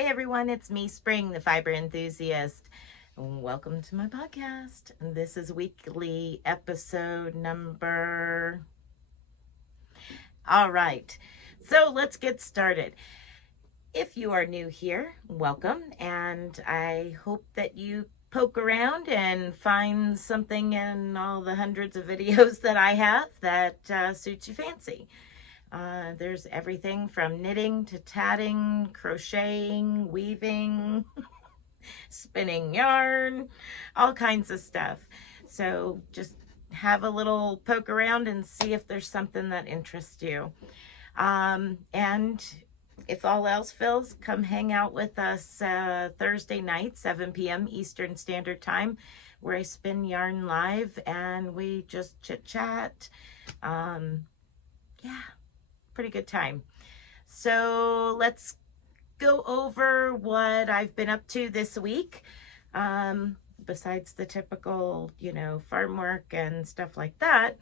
Hi everyone, it's me, Spring, the fiber enthusiast. Welcome to my podcast. This is weekly episode number. All right, so let's get started. If you are new here, welcome, and I hope that you poke around and find something in all the hundreds of videos that I have that suits your fancy. There's everything from knitting to tatting, crocheting, weaving, spinning yarn, all kinds of stuff. So just have a little poke around and see if there's something that interests you. And if all else fails, come hang out with us Thursday night, 7 p.m. Eastern Standard Time, where I spin yarn live and we just chit chat. Yeah, pretty good time. So let's go over what I've been up to this week. Besides the typical, farm work and stuff like that.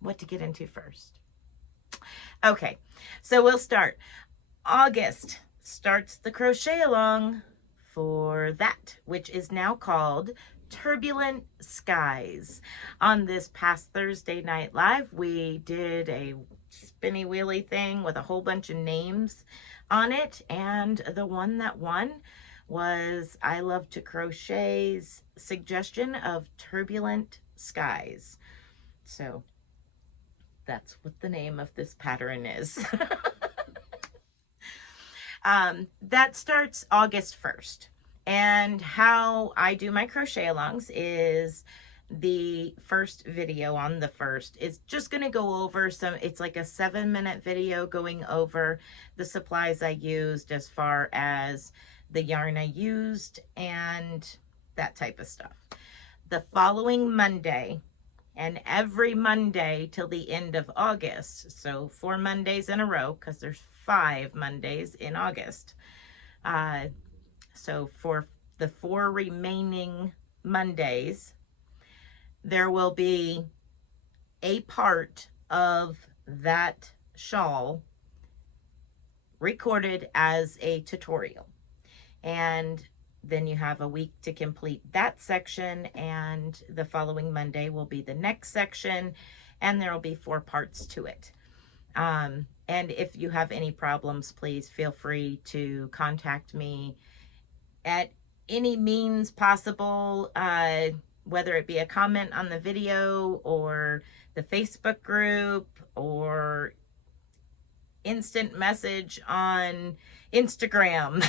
What to get into first? Okay, so we'll start. August starts the crochet along for that, which is now called Turbulent Skies. On this past Thursday night live, we did a spinny wheelie thing with a whole bunch of names on it, and the one that won was I Love to Crochet's suggestion of Turbulent Skies. So that's what the name of this pattern is. That starts August 1st. And how I do my crochet alongs is the first video on the 1st is just going to go over it's like a 7-minute video going over the supplies I used as far as the yarn I used and that type of stuff. The following Monday, and every Monday till the end of August, so 4 Mondays in a row, because there's 5 Mondays in August. So for the 4 remaining Mondays, there will be a part of that shawl recorded as a tutorial. And then you have a week to complete that section, and the following Monday will be the next section, and there will be 4 parts to it. And if you have any problems, please feel free to contact me at any means possible, whether it be a comment on the video or the Facebook group or instant message on Instagram.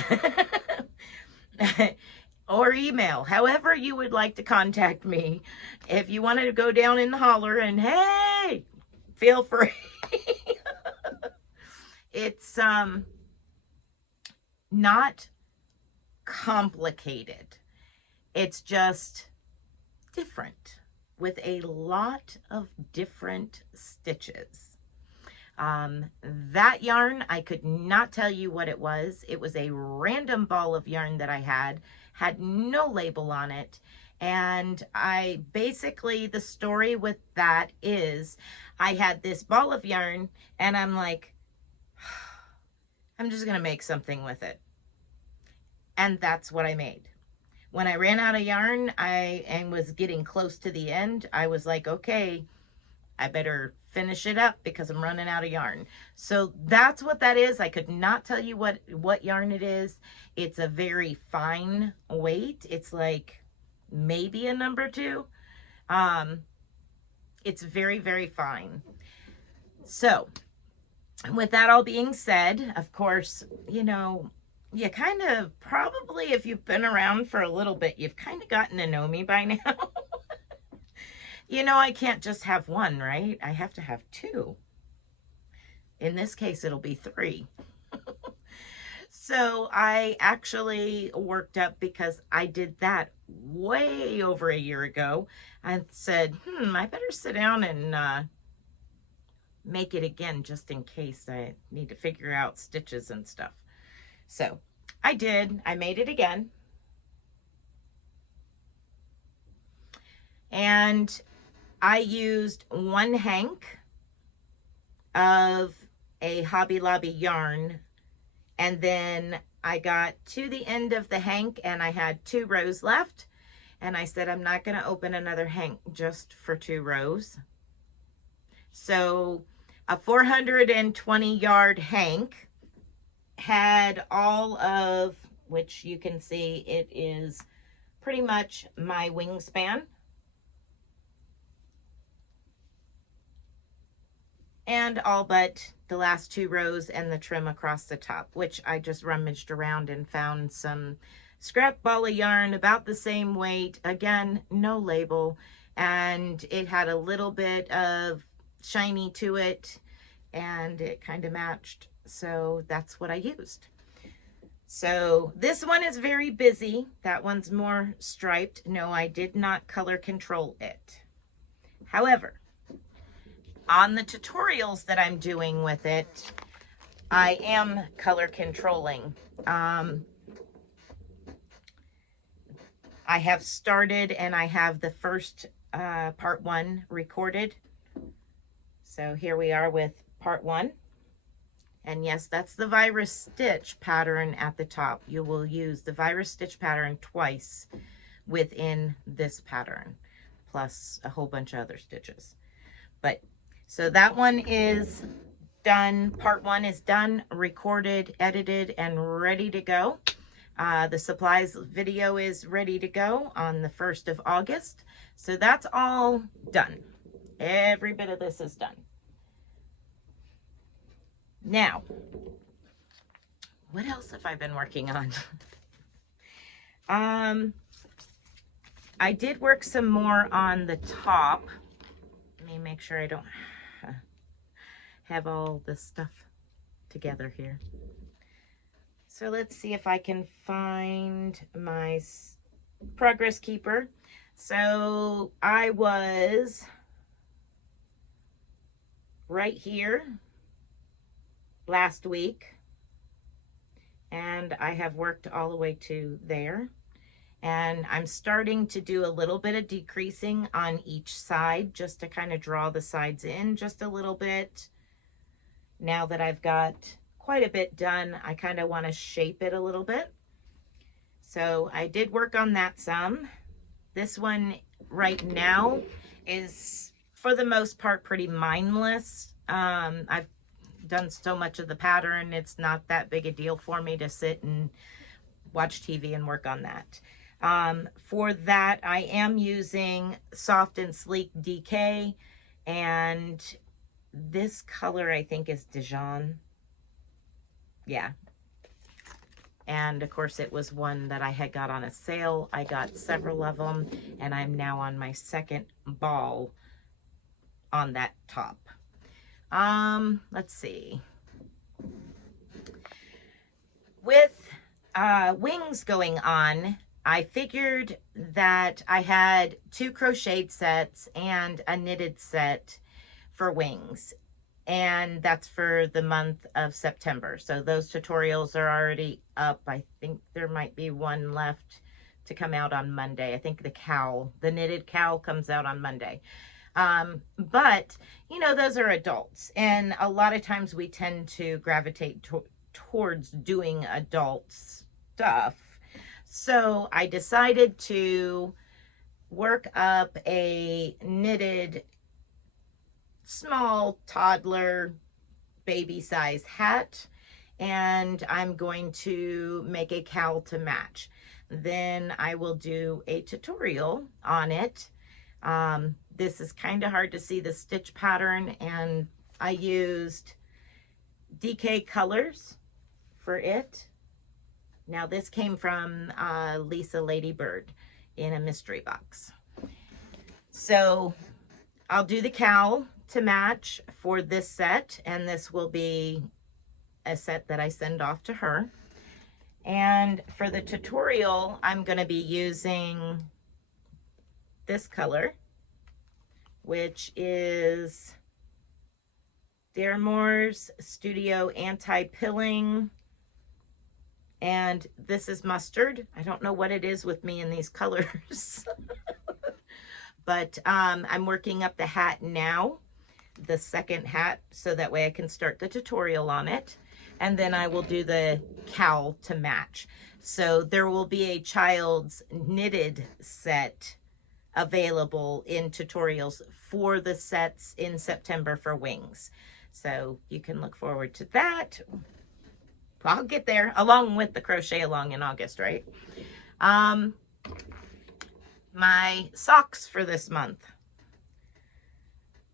Or email, however you would like to contact me. If you wanted to go down in the holler and hey, feel free. It's not complicated. It's just different with a lot of different stitches. That yarn, I could not tell you what it was. It was a random ball of yarn that I had no label on it. And the story with that is I had this ball of yarn and I'm like, I'm just going to make something with it. And that's what I made. When I ran out of yarn, and was getting close to the end, I was like, okay, I better finish it up because I'm running out of yarn. So that's what that is. I could not tell you what yarn it is. It's a very fine weight. It's like maybe a number 2. It's very, very fine. So with that all being said, of course, you kind of probably, if you've been around for a little bit, you've kind of gotten to know me by now. I can't just have one, right? I have to have 2. In this case, it'll be 3. So I actually worked up because I did that way over a year ago. I said, I better sit down and make it again just in case I need to figure out stitches and stuff. So I did. I made it again. And I used 1 hank of a Hobby Lobby yarn, and then I got to the end of the hank and I had 2 rows left, and I said I'm not going to open another hank just for 2 rows. So a 420 yard hank had all of, which you can see it is pretty much my wingspan, and all but the last 2 rows and the trim across the top, which I just rummaged around and found some scrap ball of yarn about the same weight, again no label, and it had a little bit of shiny to it and it kind of matched, so that's what I used. So this one is very busy. That one's more striped. No, I did not color control it. However, on the tutorials that I'm doing with it, I am color controlling. I have started and I have the first part 1 recorded. So here we are with part 1. And yes, that's the virus stitch pattern at the top. You will use the virus stitch pattern twice within this pattern, plus a whole bunch of other stitches. But so that one is done. Part 1 is done, recorded, edited, and ready to go. The supplies video is ready to go on the 1st of August. So that's all done. Every bit of this is done. Now, what else have I been working on? I did work some more on the top. Let me make sure I don't have all this stuff together here. So let's see if I can find my progress keeper. So I was right here last week, and I have worked all the way to there, and I'm starting to do a little bit of decreasing on each side just to kind of draw the sides in just a little bit. Now that I've got quite a bit done, I kind of want to shape it a little bit. So I did work on that some. This one right now is for the most part pretty mindless. I've done so much of the pattern, it's not that big a deal for me to sit and watch TV and work on that. For that, I am using Soft and Sleek DK, and this color I think is Dijon. Yeah. And of course it was one that I had got on a sale. I got several of them, and I'm now on my 2nd ball on that top. Let's see. With wings going on, I figured that I had 2 crocheted sets and a knitted set for wings, and that's for the month of September. So those tutorials are already up. I think there might be one left to come out on Monday. I think the cowl, the knitted cowl, comes out on Monday. But you know, those are adults, and a lot of times we tend to gravitate towards doing adult stuff. So I decided to work up a knitted small toddler baby size hat, and I'm going to make a cowl to match. Then I will do a tutorial on it. This is kind of hard to see the stitch pattern, and I used DK colors for it. Now this came from Lisa Ladybird in a mystery box. So I'll do the cowl to match for this set, and this will be a set that I send off to her. And for the tutorial, I'm going to be using this color, which is Daremore's Studio Anti-Pilling, and this is mustard. I don't know what it is with me in these colors. But I'm working up the hat now. the second hat so that way I can start the tutorial on it. And then I will do the cowl to match. So there will be a child's knitted set available in tutorials for the sets in September for wings. So you can look forward to that. I'll get there along with the crochet along in August, right? My socks for this month.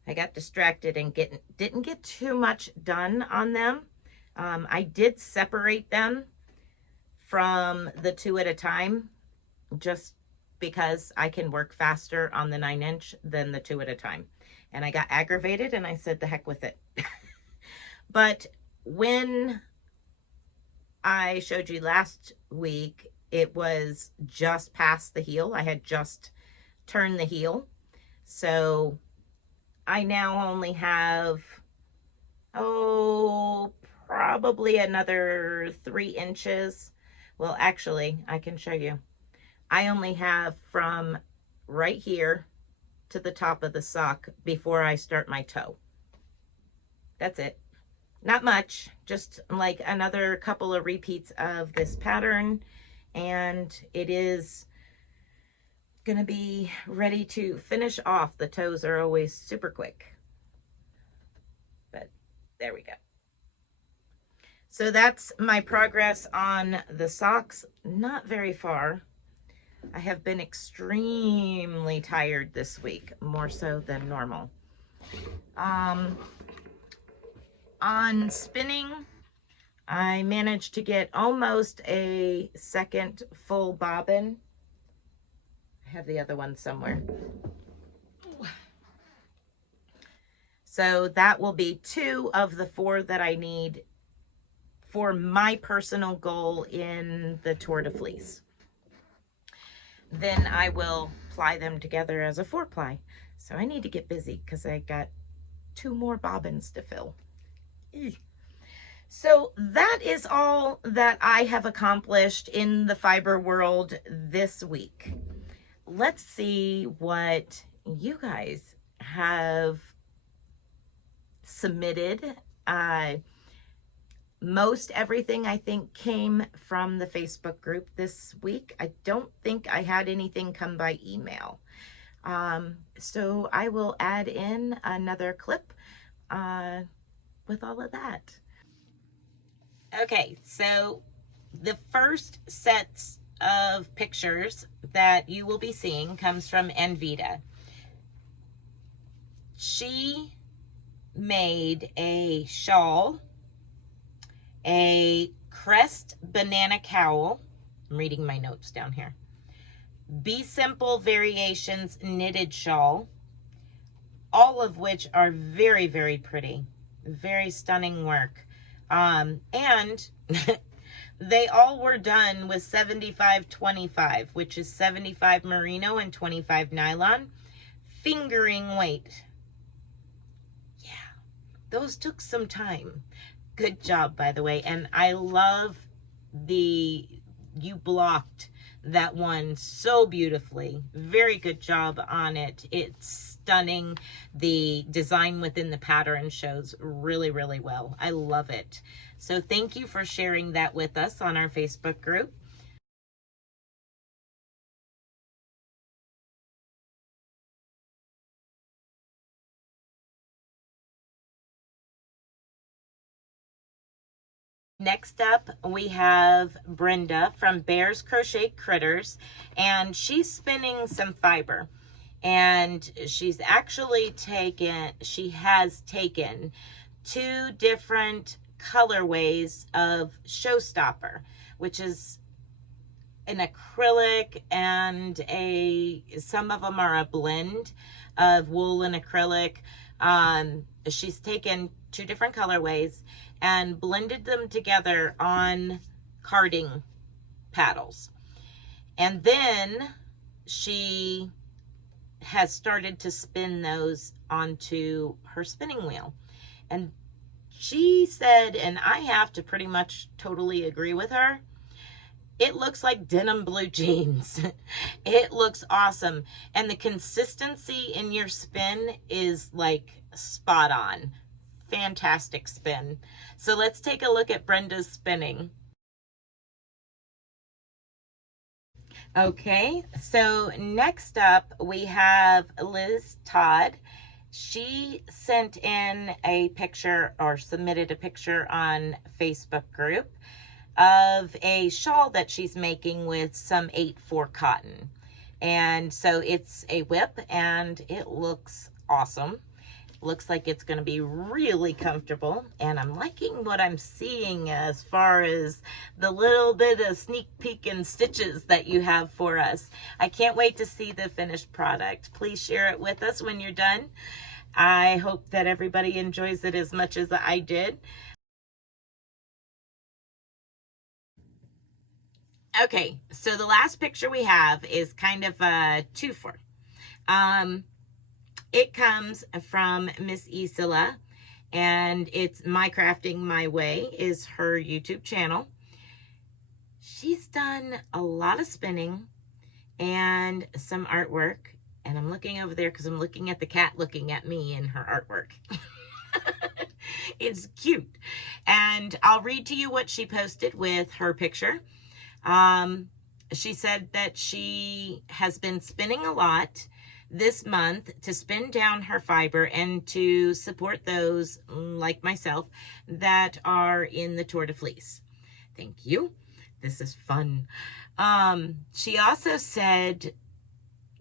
I got distracted and didn't get too much done on them. I did separate them from the 2 at a time just because I can work faster on the 9-inch than the 2 at a time. And I got aggravated and I said the heck with it. But when I showed you last week, it was just past the heel. I had just turned the heel. So I now only have, probably another 3 inches. Well, actually, I can show you. I only have from right here to the top of the sock before I start my toe. That's it. Not much, just like another couple of repeats of this pattern, and it is going to be ready to finish off. The toes are always super quick, but there we go. So that's my progress on the socks. Not very far. I have been extremely tired this week, more so than normal. On spinning, I managed to get almost a second full bobbin. I have the other one somewhere. So that will be 2 of the 4 that I need for my personal goal in the Tour de Fleece. Then I will ply them together as a 4-ply. So I need to get busy because I got 2 more bobbins to fill. So that is all that I have accomplished in the fiber world this week. Let's see what you guys have submitted. Most everything I think came from the Facebook group this week. I don't think I had anything come by email. So I will add in another clip with all of that. Okay, so the first sets of pictures that you will be seeing comes from Anvita. She made a shawl, a crest banana cowl. I'm reading my notes down here. Be Simple Variations knitted shawl, all of which are very, very pretty. Very stunning work. And they all were done with 75-25, which is 75 merino and 25 nylon, fingering weight. Yeah, those took some time. Good job, by the way. And I love you blocked that one so beautifully. Very good job on it. It's stunning. The design within the pattern shows really, really well. I love it. So thank you for sharing that with us on our Facebook group. Next up, we have Brenda from Bear's Crochet Critters, and she's spinning some fiber. And she's actually she has taken 2 different colorways of Showstopper, which is an acrylic and some of them are a blend of wool and acrylic. She's taken 2 different colorways and blended them together on carding paddles. And then she has started to spin those onto her spinning wheel. And she said, and I have to pretty much totally agree with her, it looks like denim blue jeans. It looks awesome. And the consistency in your spin is like spot on. Fantastic spin. So let's take a look at Brenda's spinning. Okay, so next up we have Lis Todd. She sent in a picture, or submitted a picture on Facebook group, of a shawl that she's making with some 8/4 cotton. And so it's a whip and it looks awesome. Looks like it's going to be really comfortable, and I'm liking what I'm seeing as far as the little bit of sneak peek and stitches that you have for us. I can't wait to see the finished product. Please share it with us when you're done. I hope that everybody enjoys it as much as I did. Okay, so the last picture we have is kind of a two-for. It comes from Miss Isla, and it's My Crafting My Way is her YouTube channel. She's done a lot of spinning and some artwork, and I'm looking over there because I'm looking at the cat looking at me in her artwork. It's cute. And I'll read to you what she posted with her picture. She said that she has been spinning a lot this month to spin down her fiber and to support those like myself that are in the Tour de Fleece. Thank you. This is fun. She also said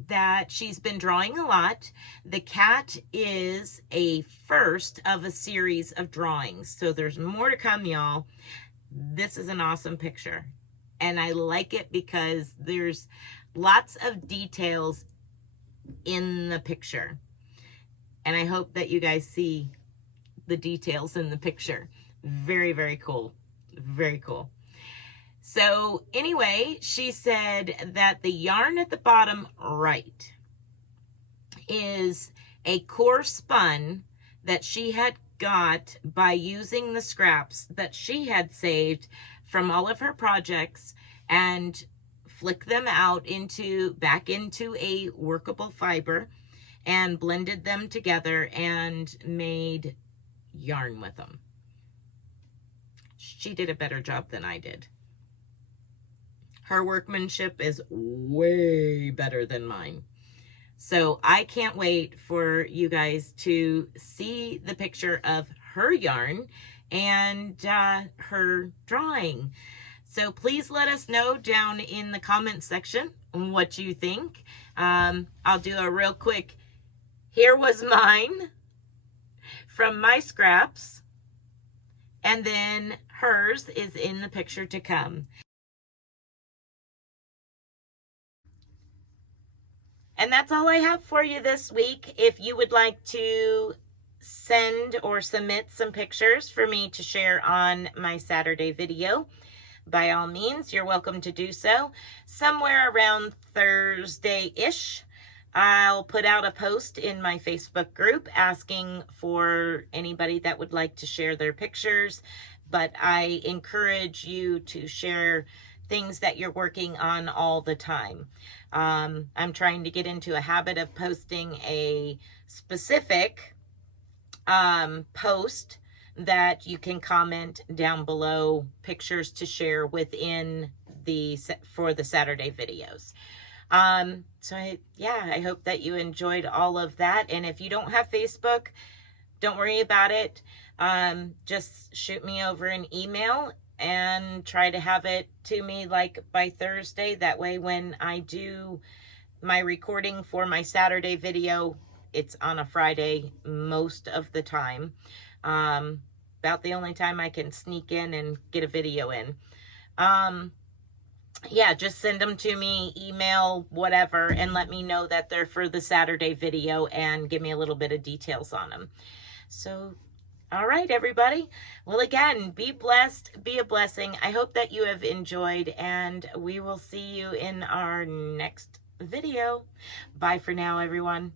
that she's been drawing a lot. The cat is a first of a series of drawings, so there's more to come, y'all. This is an awesome picture, and I like it because there's lots of details in the picture, and I hope that you guys see the details in the picture. Very, very cool. Very cool. So anyway, she said that the yarn at the bottom right is a core spun that she had got by using the scraps that she had saved from all of her projects and flicked them out back into a workable fiber and blended them together and made yarn with them. She did a better job than I did. Her workmanship is way better than mine. So I can't wait for you guys to see the picture of her yarn and her drawing. So please let us know down in the comment section what you think. I'll do a real quick, here was mine from my scraps, and then hers is in the picture to come. And that's all I have for you this week. If you would like to send or submit some pictures for me to share on my Saturday video, by all means, you're welcome to do so. Somewhere around Thursday-ish, I'll put out a post in my Facebook group asking for anybody that would like to share their pictures, but I encourage you to share things that you're working on all the time. I'm trying to get into a habit of posting a specific post that you can comment down below, pictures to share within for the Saturday videos. So I hope that you enjoyed all of that. And if you don't have Facebook, don't worry about it. Just shoot me over an email and try to have it to me like by Thursday. That way when I do my recording for my Saturday video, it's on a Friday most of the time. About the only time I can sneak in and get a video in. Yeah, just send them to me, email, whatever, and let me know that they're for the Saturday video and give me a little bit of details on them. So, all right, everybody. Well, again, be blessed, be a blessing. I hope that you have enjoyed, and we will see you in our next video. Bye for now, everyone.